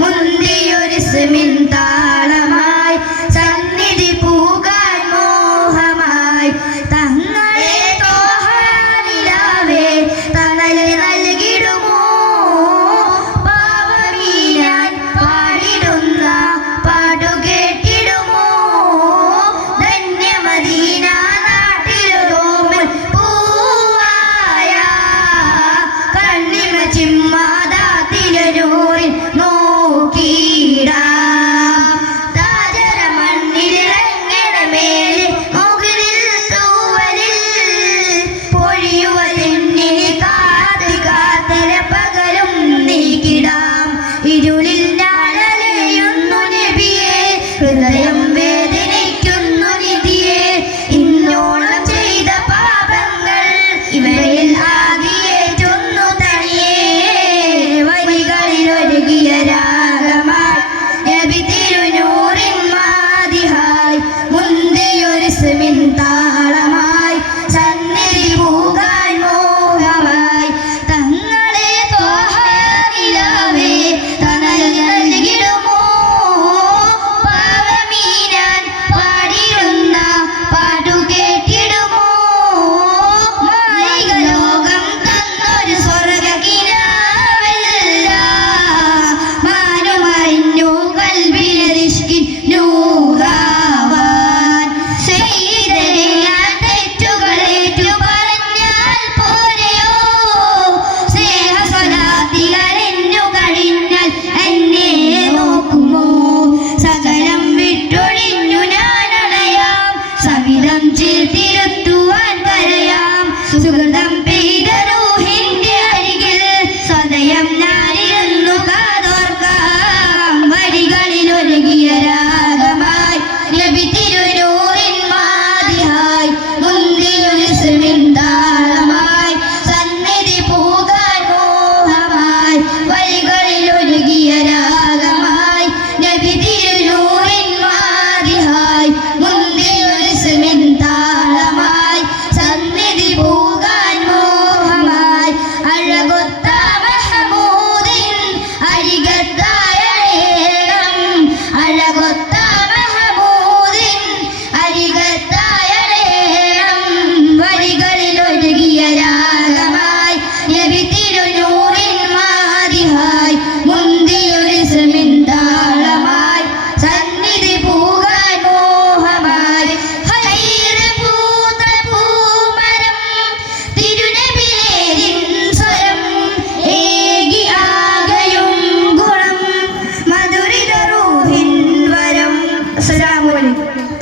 മുന്തിയൊരു സ്മിൻ താളമായി സന്നിധി പൂകാൻ മോഹമായി തങ്ങളെ തോഹാനിലാവേ തണൽ നൽകിടുമോ പാവമീനാൻ പാടിടുന്ന പാട്ടുകേട്ടിടുമോ ധന്യമദീന നാട്ടിലൊരോമൽ പൂവായ കണ്ണിമ ചിമ്മാതാത്തിലൊരൂരിൽ നോക്കിയിടാം താജര മണ്ണിലിറങ്ങണ മേലെ മുകളിൽ തൂവലിൽ പൊഴിയുവതെന്നിന് കാത്ത് കാത്തര പകലും നീക്കിടാം ഇരുളിൽ ഞാനലയുന്നു നബിയെ ഹൃദയം വേദനിക്കുന്നു നിധിയെ ഇന്നോളം ചെയ്ത പാപങ്ങൾ ഇവയിൽ ആദിയേറ്റൊന്നു തനിയേ വരികളിലൊരുകിയ രാഗമായി നബി തിരുനൂറിൻ മാതിഹായി മുന്തിയൊരു സ്മിൻ താളമായി സന്നിധി പൂകാൻ മോഹമായി തങ്ങളെ തോഹാനിലാവേ തണൽ നൽകിടുമോ പാവമീനാൻ പാടിടുന്ന പാട്ടുകേട്ടിടുമോ മായിക ലോകം തന്നൊരു സ്വർഗ്ഗകിനാവല്ല മാനുമറിഞ്ഞു കൽബിലരിഷ്കിൻ നൂറാവാൻ സയ്യിദനെ ഞാൻ തെറ്റുകളേറ്റു പറഞ്ഞാൽ പോരെയോ സ്നേഹസ്വലാത്തികളെന്നു കഴിഞ്ഞാൽ എന്നെ നോക്കുമോ സകലം വിട്ടൊഴിഞ്ഞു ഞാൻ അണയാം സവിധം ചേർത്തിരുത്തുവാൻ കരയാം സുഹൃതം പെയ്ത റൂഹിന്റെ അരികിൽ സദയം ഞാനിരുന്നു കാതോർക്കാം വരികളിലൊരുകിയ രാഗമായി നബി തിരുനൂറിൻ മാതിഹായി മുന്തിയൊരു സ്മിൻ താളമായി സന്നിധി പൂകാൻ മോഹമായി വരികളിലൊരുകിയ രാഗമായി നബി തിരുനൂറിൻ മാതിഹായി മുന്തിയൊരു സ്മിൻ താളമായി സന്നിധി പൂകാൻ മോഹമായി അഴകൊത്ത മഹമൂദിൻ അരികത്തായണം അഴകൊത്ത മഹമൂദിൻ അരികത്തായണം വരികളിലൊരുകിയ രാഗമായി നബി തിരുനൂറിൻ മാതിഹായി മുന്തിയൊരു സ്മിൻ താളമായി സന്നിധി പൂകാൻ മോഹമായി ഹൈറ് പൂത്ത പൂമരം തിരുനബിയേരിൻ സ്വരം ഏകി ആകയും ഗുണം മധുരിത റൂഹിൻ വരം അസ്സലാമു അലൈക്കും